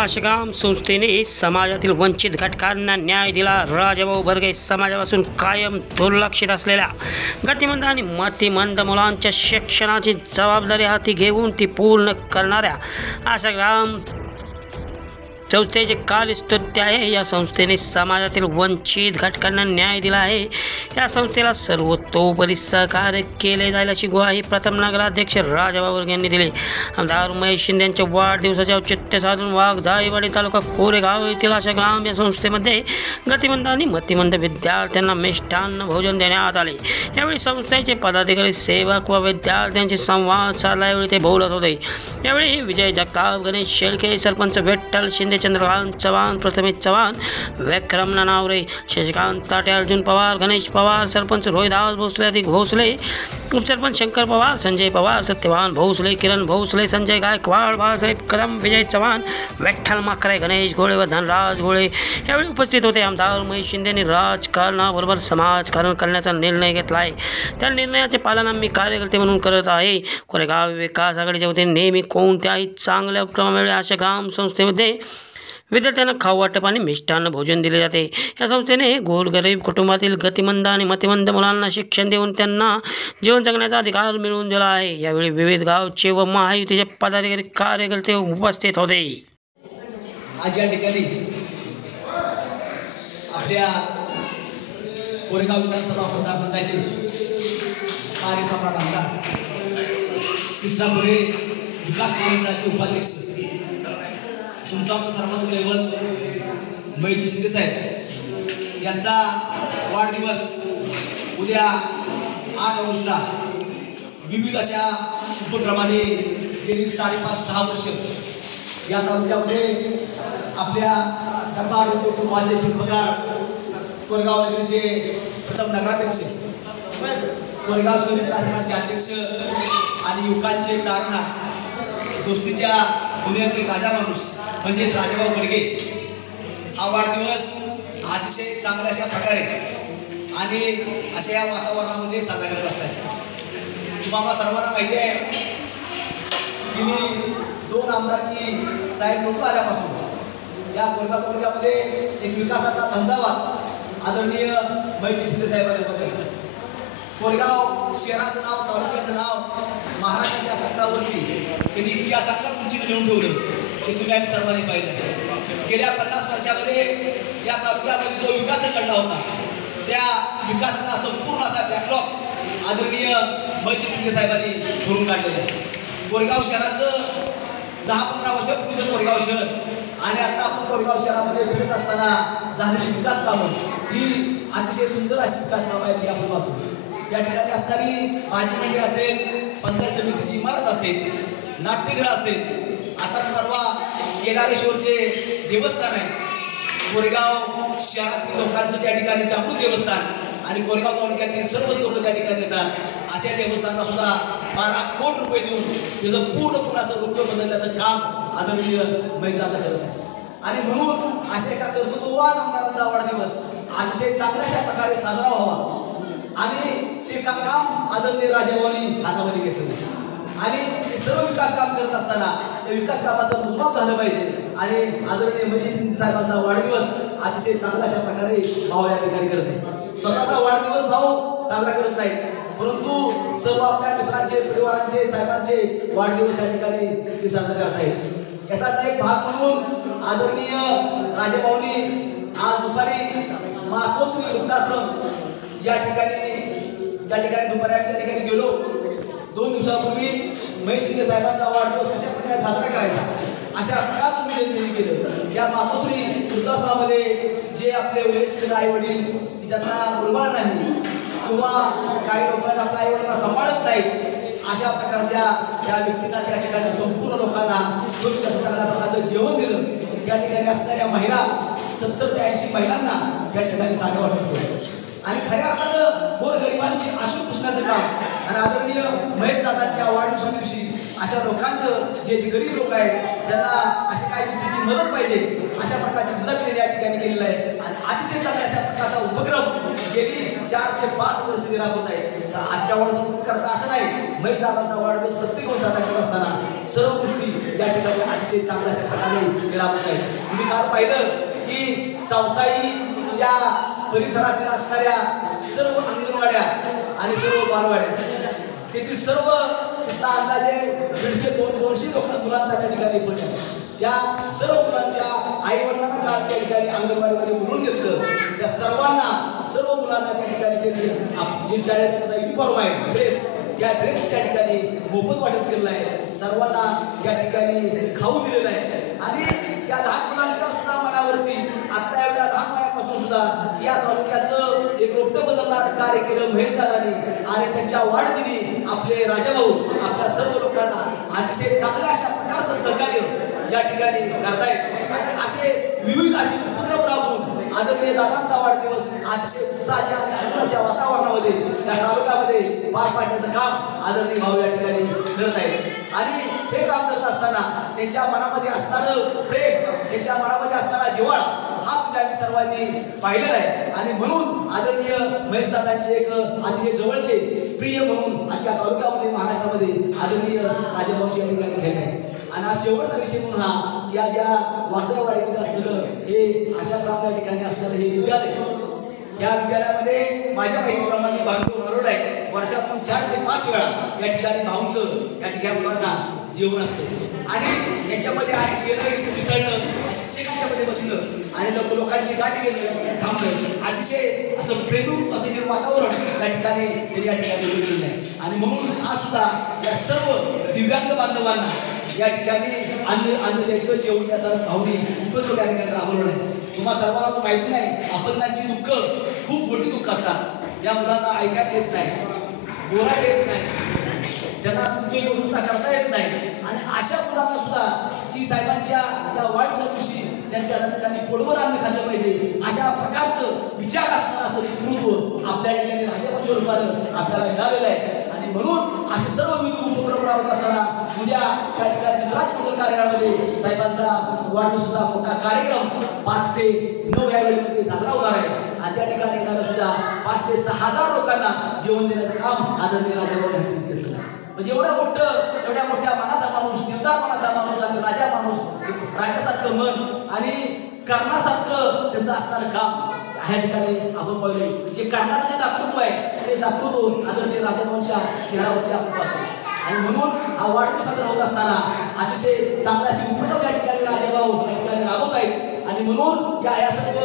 आश्रम संस्थेने समाजातील वंचित घटकांना न्याय दिला. राजाभाऊ बर्गे समाजापासून कायम दुर्लक्षित असलेल्या गतिमंद आणि मतिमंद मुलांच्या शिक्षणाची जबाबदारी हाती घेऊन ती पूर्ण करणाऱ्या आश्रम संस्थेचे कार्यस्तुत्य आहे. या संस्थेने समाजातील वंचित घटकांना न्याय दिला आहे. या संस्थेला सर्वतोपरी सहकार्य केले जाईल अशी ग्वाही प्रथम नगराध्यक्ष राजाभाऊ बर्गे यांनी दिली. आमदार महेश शिंदे यांच्या वाढदिवसाचे औचित्य साधून वाघजाईवाडी तालुका कोरेगाव येथील आश्रम या संस्थेमध्ये गतिमंद आणि मतिमंद विद्यार्थ्यांना मिष्टान्न भोजन देण्यात आले. यावेळी संस्थेचे पदाधिकारी, सेवक व विद्यार्थ्यांशी संवाद साधला. यावेळी ते बोलत होते. यावेळी विजय जगताप, गणेश शेळके, सरपंच विठ्ठल शिंदे, चंद्रकांत चव्हाण, प्रथमेश चव्हाण, विक्रम नानावरे, शशिकांत ताटे, अर्जुन पवार, गणेश पवार, सरपंच रोहिदास भोसले, अधिक भोसले, उपसरपंच शंकर पवार, संजय पवार, सत्यवान भोसले, किरण भोसले, संजय गायकवाड, बाळासाहेब कदम, विजय चव्हाण, विठ्ठल माकरे, गणेश घोळे व धनराज घोळे यावेळी उपस्थित होते. आमदार महेश शिंदेंनी राजकारणाबरोबर समाजकारण करण्याचा निर्णय घेतला आहे. त्या निर्णयाचे पालन आम्ही कार्यकर्ते म्हणून करत आहे. कोरेगाव विकास आघाडीच्या वतीने नेहमी कोणत्याही चांगल्या उपक्रमावेळी अशा ग्राम संस्थेमध्ये विद्यार्थ्यांना खाऊ वाटप आणि मिष्टान्न भोजन दिले जाते. या संस्थेने गोरगरीब कुटुंबातील गतिमंद आणि मतिमंद मुलांना शिक्षण देऊन त्यांना जीवन जगण्याचा अधिकार मिळवून दिला आहे. यावेळी विविध गावचे व महायुतीचे पदाधिकारी, कार्यकर्ते उपस्थित होते. आज या ठिकाणी आपल्या कोरेगाव विधानसभा मतदारसंघाचे कार्यसम्राट आमदार कृष्णापुरे विकास महामंडळाचे उपाध्यक्ष, तुमचा सर्वांचं दैवत महेश शिंदे साहेब यांचा वाढदिवस उद्या 8 ऑगस्टला विविध अशा उपक्रमाने गेली 5.5-6 वर्ष या तालुक्यामध्ये आपल्या दरबार समाजाचे शिल्पकार, कोरेगाव नगरीचे प्रथम नगराध्यक्ष, कोरेगाव शहरी विकासनाचे अध्यक्ष आणि युवकांचे तारणहार, दोस्तीच्या दुनियातील राजा माणूस म्हणजे राजाभाऊ बर्गे हा वाढदिवस अतिशय चांगल्या अशा प्रकारे आणि अशा या वातावरणामध्ये साजरा करत असतात. तुम्हाला सर्वांना माहिती आहे की 2 आमदारकी साहेब लोक आल्यापासून या कोरेगाव तालुक्यामध्ये एक विकासाचा धंदावा आदरणीय महेश शिंदे साहेबांनी बदलला. कोरेगाव शहराचं नाव, तालुक्याचं नाव महाराष्ट्राच्या तटावरती त्यांनी इतक्या चांगल्या उंचीने घेऊन ठेवलं की तुम्ही आम्ही सर्वांनी पाहिलं. गेल्या 50 वर्षामध्ये या तालुक्यामध्ये जो विकास घडला होता त्या विकासाचा संपूर्ण असा बॅकलॉग आदरणीय महेश शिंदे साहेबांनी भरून काढलेला आहे. कोरेगाव शहराचं 10-15 वर्षापूर्वीचं कोरेगाव शहर आणि आता आपण कोरेगाव शहरामध्ये फिरत असताना झालेली विकास कामं ही अतिशय सुंदर अशी विकास कामं आहेत. आपण पाहतो या ठिकाणी असणारी भाजी मंडई असेल, पंचायत समितीची इमारत असेल, नाट्यगृह असेल, आता परवा केदारेश्वरचे देवस्थान आहे, कोरेगाव शहरातील लोकांचं त्या ठिकाणी जागृत देवस्थान आणि कोरेगाव तालुक्यातील सर्व लोक त्या ठिकाणी येतात. अशा देवस्थानाला सुद्धा 12 कोटी रुपये देऊन त्याचं पूर्णपणे असं रूप बदलण्याचं काम आदरणीय महेश दादा करत आहे. आणि म्हणून अशा एका कर्तृत्ववान आमदारांचा वाढदिवस अतिशय चांगल्याशा प्रकारे साजरा व्हावा आणि ते काम आदरणीय राजाभाऊंनी हातामध्ये घेतलं आणि ते सर्व विकास काम करत असताना त्या विकास कामाचं मोजमाप झालं पाहिजे आणि आदरणीय महेश शिंदे साहेबांचा वाढदिवस अतिशय चांगल्या अशा प्रकारे भाऊ या ठिकाणी करत आहे. स्वतःचा वाढदिवस भाऊ साजरा करत नाहीत, परंतु सर्व आपल्या मित्रांचे, परिवारांचे, साहेबांचे वाढदिवस या ठिकाणी ते साजरा करतायत. याचाच एक भाग म्हणून आदरणीय राजाभाऊंनी आज दुपारी मातोश्री वृद्धाश्रम या ठिकाणी दुपारी आम्ही त्या ठिकाणी गेलो. 2 दिवसापूर्वी महेश शिंदे साहेबांचा वाढदिवस कशा प्रकारे साजरा करायचा अशा प्रकारचं नियोजन केलं. या मातोश्री वृद्धाश्रमामध्ये जे आपले वयस्कर आई वडील ज्यांना मुलबाळ नाही किंवा काही लोकांना आपल्या आई वडिलांना सांभाळत नाहीत अशा प्रकारच्या या व्यक्तींना त्या ठिकाणी संपूर्ण लोकांना खूप चांगल्या प्रकारचं जेवण दिलं. या ठिकाणी असणाऱ्या महिला 70 ते 80 महिलांना या ठिकाणी साड्या वाटप केलं आणि खऱ्या अर्थानं गोरगरिबांची आशू पुसण्याचं काम आणि आदरणीय महेश दादांच्या वाढदिवसा दिवशी अशा लोकांचं जे गरीब लोक आहेत ज्यांना अशा काही गोष्टीची मदत पाहिजे अशा प्रकारची मदत या ठिकाणी केलेली आहे आणि अतिशय चांगल्या अशा प्रकारचा उपक्रम गेली 4 ते 5 वर्ष ते राबवत आहे. तर आजच्या वाढदिवस करता असं नाही, महेश दादांचा वाढदिवस प्रत्येक वर्षी साजरा करत असताना सर्व गोष्टी या ठिकाणी अतिशय चांगल्या प्रकारे ते राबवत आहे. तुम्ही काल पाहिलं की चौथाईच्या परिसरातील असणाऱ्या सर्व अंगणवाड्या आणि सर्व बालवाड्या तेथील सर्व तिथला अंदाजे 150-200 मुलांचा त्या ठिकाणी पडल्या. या सर्व मुलांच्या आई वडिलांना काल त्या ठिकाणी अंगणवाडीमध्ये बोलून घेतलं. त्या सर्व मुलांना त्या ठिकाणी त्यांनी जे शाळेत युनिफॉर्म आहे, ड्रेस, या ड्रेस त्या ठिकाणी मोफत वाटप केलेलं आहे. सर्वांना या ठिकाणी खाऊ दिलेलं आहे. आणि या लहान मुलांच्या सुद्धा मनावरती आता एवढ्या लहान वयापासून सुद्धा या तालुक्याचं एक रोपटं बदलणार कार्य केलं महेश दादांनी. आणि त्यांच्या वाढदिनी आपले राजाभाऊ आपल्या सर्व लोकांना अतिशय चांगल्या अशा प्रकारचं सहकार्य या ठिकाणी करतायत. आणि असे विविध असे उपक्रम राबवून आदरणीय दादांचा वाढदिवस अतिशय उत्साहाच्या आणि आनंदाच्या वातावरणामध्ये या तालुक्यामध्ये पार पाडण्याचं काम आदरणीय भाऊ या ठिकाणी करत आहेत. आणि हे काम करत असताना त्यांच्या मनामध्ये असणारं प्रेम, त्यांच्या मनामध्ये असणारा जिव्हाळा हा तुझ्या आम्ही सर्वांनी पाहिलेला आहे. आणि म्हणून आदरणीय महेश दादांचे एक अतिशय जवळचे प्रिय म्हणून अख्ख्या तालुक्यामध्ये महाराष्ट्रामध्ये आदरणीय राजाभाऊची या ठिकाणी घेत आहे. आणि आज शेवटचा विषय म्हणून हा या ज्या वाजवाडीमध्ये असलेलं हे अशा प्रकारच्या ठिकाणी असलेलं हे विद्यालय, या विद्यालयामध्ये माझ्या माहितीप्रमाणे बांधून आरोड आहे. वर्षातून 4 ते 5 वेळा या ठिकाणी भाऊंचं या ठिकाणी मुलांना जेवण असतं. आणि याच्यामध्ये आहे येणं मिसळणं, शिक्षकांच्या मध्ये बसणं आणि लोकांची गाठी घेणं थांबणं, अतिशय असं प्रेमळ असं जे वातावरण या ठिकाणी त्यांनी या ठिकाणी केलेलं आहे. आणि म्हणून आज सुद्धा या सर्व दिव्यांग बांधवांना या ठिकाणी अन्न द्यायचं, जेवण द्यायचा भावनी उपक्रम त्या ठिकाणी राबवलेला आहे. तुम्हाला सर्वांना माहिती नाही, अपंगांची दुःख खूप मोठी दुःख असतात. या मुलांना ऐकायला येत नाही, बोलायला येत नाही, त्यांना कुठली गोष्ट करता येत नाही. आणि अशा मुलांना सुद्धा की साहेबांच्या त्या वाढदिवसा दिवशी त्यांच्या ठिकाणी पोटभर अन्न खाल्लं पाहिजे अशा प्रकारचं विचार असणारं असं नेतृत्व आपल्या ठिकाणी राजाभाऊ स्वरूपानं आपल्याला मिळालेलं आहे. आणि म्हणून असे सर्व विविध उपक्रम राबवत असताना उद्या त्या ठिकाणी गुजरात मंगल कार्यालयामध्ये साहेबांचा वाढदिवसाचा मोठा कार्यक्रम 5 ते 9 या वेळेमध्ये साजरा होणार आहे. आणि त्या ठिकाणी येणाऱ्या सुद्धा 5 ते 6 हजार लोकांना जेवण देण्याचं काम आदरणीय राजाभाऊ यांनी घेतलं. म्हणजे एवढ्या मोठ्या मनाचा माणूस, निर्धार मनाचा माणूस आणि राजा माणूस, राजासारखं मन आणि करण्यासारखं त्यांचं असणारं काम ह्या ठिकाणी आपण पाहिले. जे करण्याचं जे दातृत्व आहे ते दातृत्व आदरणीय राजाभाऊंच्या चेहऱ्यावरती आपण पाहतो. आणि म्हणून हा वाढदिवस साजरा होत असताना अतिशय चांगला अशी उपक्रम या ठिकाणी राजाभाऊ या ठिकाणी राबवत आहेत. आणि म्हणून या सर्व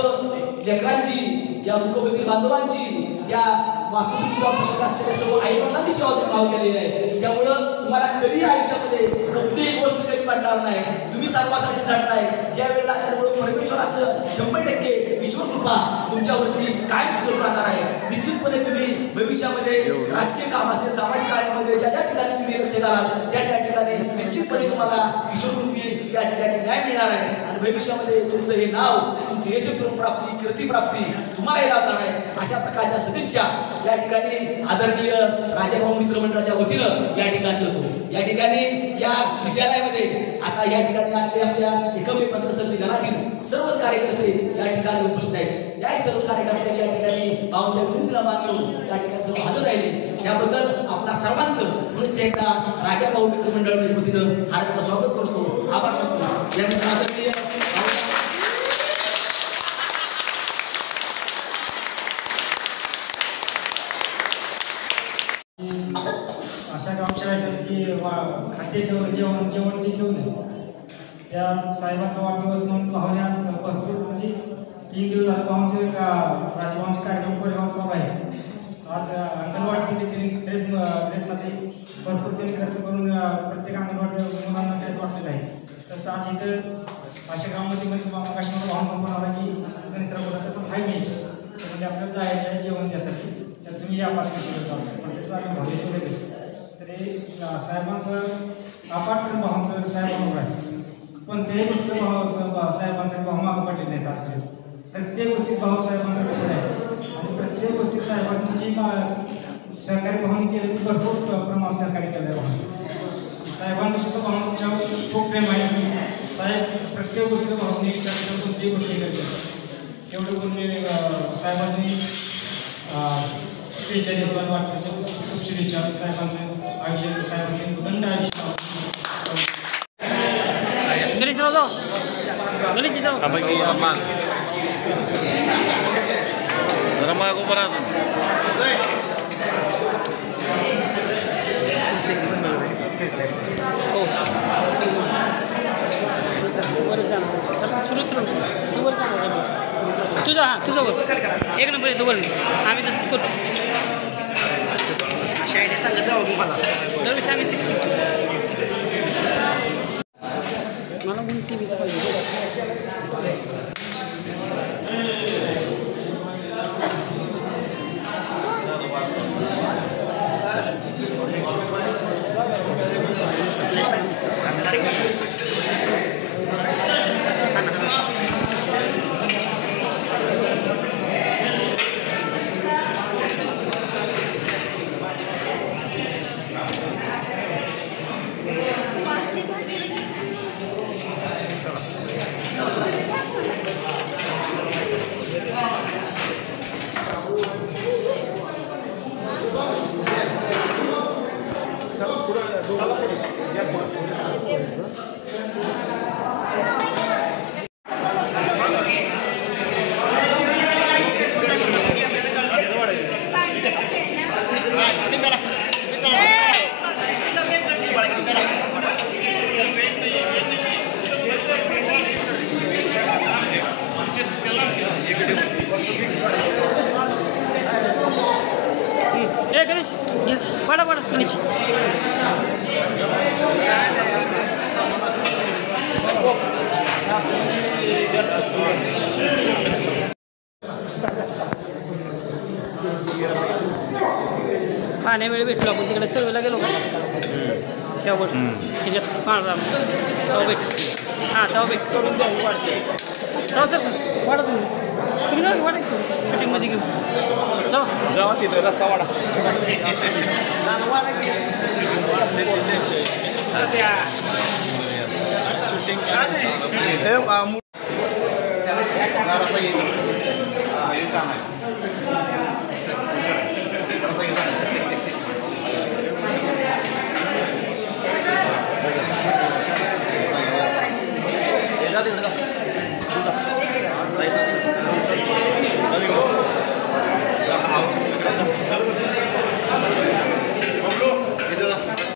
लेकरांची, या मुकबधीर बांधवांची, या मातृत्व असलेल्या सर्व आई वडिलांची सेवा भाव केलेली आहे. त्यामुळं तुम्हाला कधी आयुष्यामध्ये कोणतीही गोष्ट कमी पडणार नाही. तुम्ही सर्वांसाठी झटताय. ज्या वेळेला त्यामुळे परमेश्वराचं 100% ईश्वर कृपा तुमच्यावरती कायम सुरू राहणार आहे. निश्चितपणे तुम्ही भविष्यामध्ये राजकीय काम असेल, सामाजिक कार्यामध्ये ज्या ज्या ठिकाणी तुम्ही लक्ष घालाल त्या ठिकाणी निश्चितपणे तुम्हाला ईश्वररूपी या ठिकाणी न्याय मिळणार आहे. आणि भविष्यामध्ये तुमचं हे नाव, तुमची यशस्वी प्राप्ती, कीर्तिप्राप्ती तुम्हाला लाभणार आहे. अशा प्रकारच्या सदिच्छा या ठिकाणी आदरणीय राजाभाऊ मित्र मंडळाच्या वतीनं या ठिकाणी होतो. या ठिकाणी या विद्यालयामध्ये आता या ठिकाणी आपल्या एकमेव पंचायत घरातील सर्वच कार्यकर्ते या ठिकाणी उपस्थित आहेत. या सर्व कार्यकर्ते या ठिकाणी भाऊच्या विनंतीला मान घेऊन या ठिकाणी सर्व हजर राहिले. याबद्दल आपल्या सर्वांचं म्हणून एकदा राजाभाऊ मित्र मंडळाच्या वतीनं हार्दिक स्वागत करतो, आभार मानतो. यानंतर आदरणीय अशा गावच्या की खाद्य जेवण जे घेऊन त्या साहेबांचा वाढदिवस म्हणून पाहुण्यात भरपूर म्हणजे 3 दिवस झाले भाऊंचे राजभाऊंचे कार्यक्रम कोरेगाव चालू आहे. आज अंगणवाडी ड्रेससाठी भरपूर त्यांनी खर्च करून प्रत्येक अंगणवाडी मुलांना ड्रेस वाटलेला आहे. तसं आज इथं अशा गावामध्ये म्हणजे काश्मीर भाऊन संपूर्ण आला की गणेशराव बोलतात पण हाय नाही म्हणजे आपल्याला जायचं आहे जेवण द्यासाठी, तर तुम्ही या पार्टीकडे जाऊ पण त्याचा आम्ही भाव येतो लगेच. तरी साहेबांचं अपार्टमेंट भावांचं साहेबांवर आहे पण ते गोष्टी साहेबांसाठी भाऊ मागं पडले नाहीत आजपर्यंत. प्रत्येक गोष्टीत भाऊ साहेबांचा पुढे आहे आणि प्रत्येक गोष्टीत साहेबांची जी सहकार्य भावनी केली ती भरपूर प्रमाणात सहकार्य केलं आहे. भाऊ साहेबांचं सुद्धा भावनाच्यावर खूप प्रेम आहे. साहेब प्रत्येक गोष्टी भावनी विचार करून कोणतीही गोष्टी करतात. एवढं बोलणे साहेबांनी त्यांच्या देवाला वाटचं खूप शुभेच्छा साहेबांचं आयुष्य साहेबांचं दंड आयुष्य गणेश जाऊ गणेश जाऊ हो सुरू तुझा हां तुझं वर एक नंबर येतो वर आम्ही तसंच करतो अशा आयडिया सांगत जाऊ तुम्हाला दरवेळेस आम्ही तेच करतो मला म्हणून टी व्हीचा पाहिजे गणेश पडा पडा गणेश पाण्यावेळी भेटलो आपण तिकडे सर्वेला गेलो का तेव्हा त्याच्यात पांढरा तेव्हा भेट हां तेव्हा भेट करून जाऊ सर वाढा तुम्ही जाऊ वाटा शूटिंगमध्ये घेऊ जावा तिथं रस्ता वाडा शूटिंग